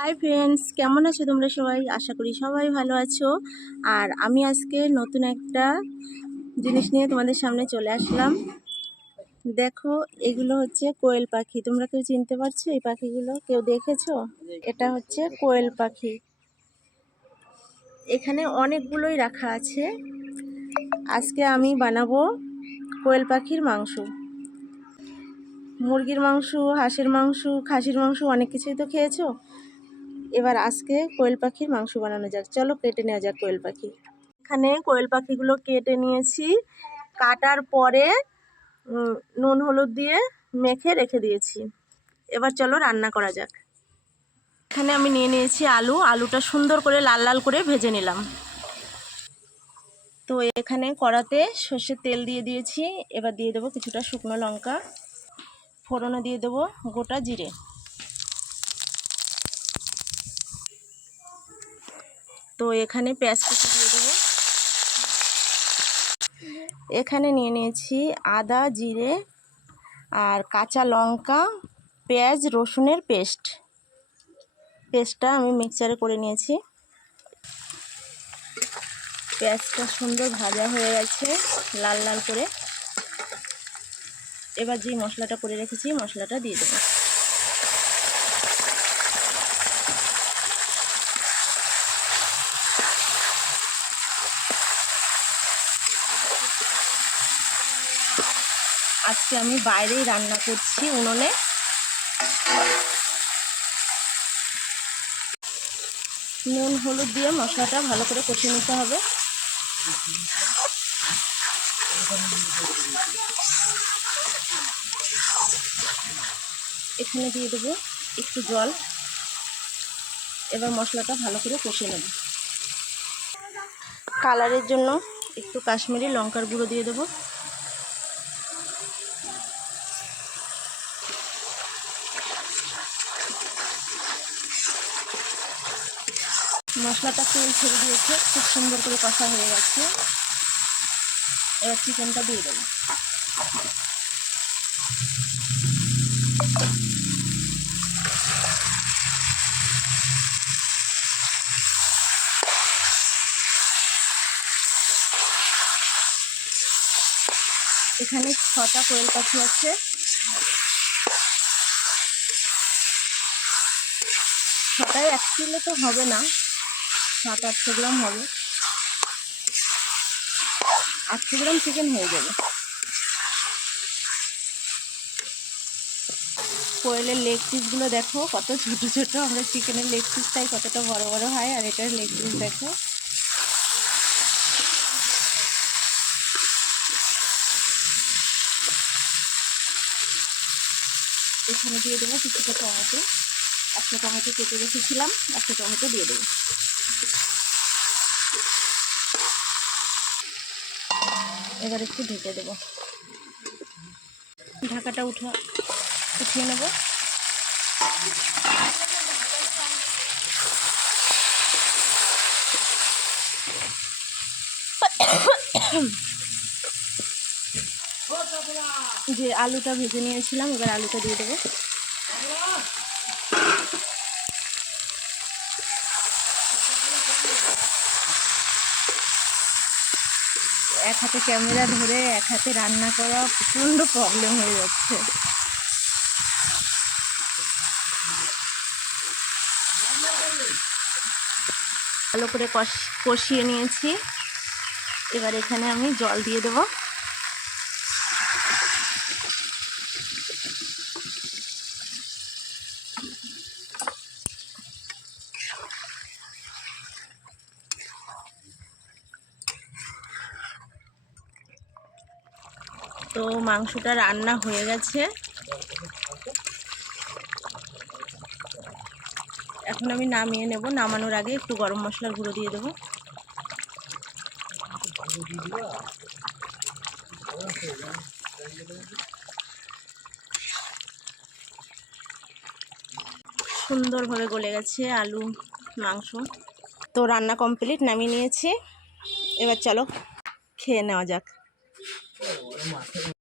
Hi friends কেমন আছো তোমরা সবাই? আশা করি সবাই ভালো আছো। আর আমি আজকে নতুন একটা জিনিস নিয়ে তোমাদের সামনে চলে আসলাম। দেখো, এগুলো হচ্ছে কোয়েল পাখি। তোমরা কেউ চিনতে পারছ এই পাখিগুলো? কেউ দেখেছ? এটা হচ্ছে কোয়েল পাখি। এখানে অনেকগুলোই রাখা আছে। আজকে আমি বানাবো কোয়েল পাখির মাংস। মুরগির মাংস, হাঁসের মাংস, খাসির মাংস, অনেক কিছুই তো খেয়েছো? এবার আজকে কোয়েল পাখির মাংস বানানো যাক। চলো কেটে নেওয়া যাক কোয়েল পাখি। এখানে কোয়েল পাখিগুলো কেটে নিয়েছি। কাটার পরে নুন হলুদ দিয়ে মেখে রেখে দিয়েছি। এবার চলো রান্না করা যাক। এখানে আমি নিয়ে নিয়েছি আলু। আলুটা সুন্দর করে লাল লাল করে ভেজে নিলাম। তো এখানে কড়াতে সর্ষের তেল দিয়ে দিয়েছি। এবার দিয়ে দেবো কিছুটা শুকনো লঙ্কা। ফোড়নে দিয়ে দেবো গোটা জিরে। তো এখানে পেঁয়াজ কুচি দিয়ে দেবো। এখানে নিয়ে নিয়েছি আদা, জিরে আর কাঁচা লঙ্কা, পেঁয়াজ, রসুনের পেস্ট। পেস্টটা আমি মিক্সারে করে নিয়েছি। পেঁয়াজটা সুন্দর ভাজা হয়ে গেছে লাল লাল করে। এবার যে মশলাটা করে রেখেছি, মশলাটা দিয়ে দেবো। আজকে আমি বাইরেই রান্না করছি উনুনে। নুন, হলুদ দিয়ে মশলাটা ভালো করে কষিয়ে নিতে হবে। এখানে দিয়ে দেবো একটু জল। এবার মশলাটা ভালো করে কষে নেব। কালারের জন্য একটু কাশ্মীরি লঙ্কার গুঁড়ো দিয়ে দেবো। মশলাটা তেল ছেড়ে দিয়েছে খুব সুন্দর করে কষা হয়ে গেছে। এবার চিকেনটা দিয়ে দেবো। এখানে ছটা কোয়েল পাখি আছে। ছটায় এক কিলো তো হবে না, সাত আটশো গ্রাম হবে। আটশো গ্রাম চিকেন হয়ে যাবে। কোয়েলের লেগ পিসগুলো দেখো, কত ছোট ছোট, আমরা চিকেনের লেগ পিসটাই কতটা বড় বড় হয়, আর এটার লেগ পিস দেখো। এখানে দিয়ে দেবো কিছুটা টমেটো। একটা টমেটো কেটে রেখেছিলাম, একটা টমেটো দিয়ে দেবো। এবার একটু ঢেকে দেবো। ঢাকাটা উঠা, উঠিয়ে নেব। যে আলুটা ভেজে নিয়েছিলাম, এবার আলুটা দিয়ে দেবো। এক হাতে ক্যামেরা ধরে, এক হাতে রান্না করা, প্রচণ্ড প্রবলেম হয়ে যাচ্ছে। ভালো করে কষ, কষিয়ে নিয়েছি। এবার এখানে আমি জল দিয়ে দেবো। তো মাংসটা রান্না হয়ে গেছে। এখন আমি নামিয়ে নেব। নামানোর আগে একটু গরম মশলার গুঁড়ো দিয়ে দেবো। সুন্দরভাবে গলে গেছে আলু, মাংস। তো রান্না কমপ্লিট, নামিয়ে নিয়েছি। এবার চলো খেয়ে নেওয়া যাক। 我的妈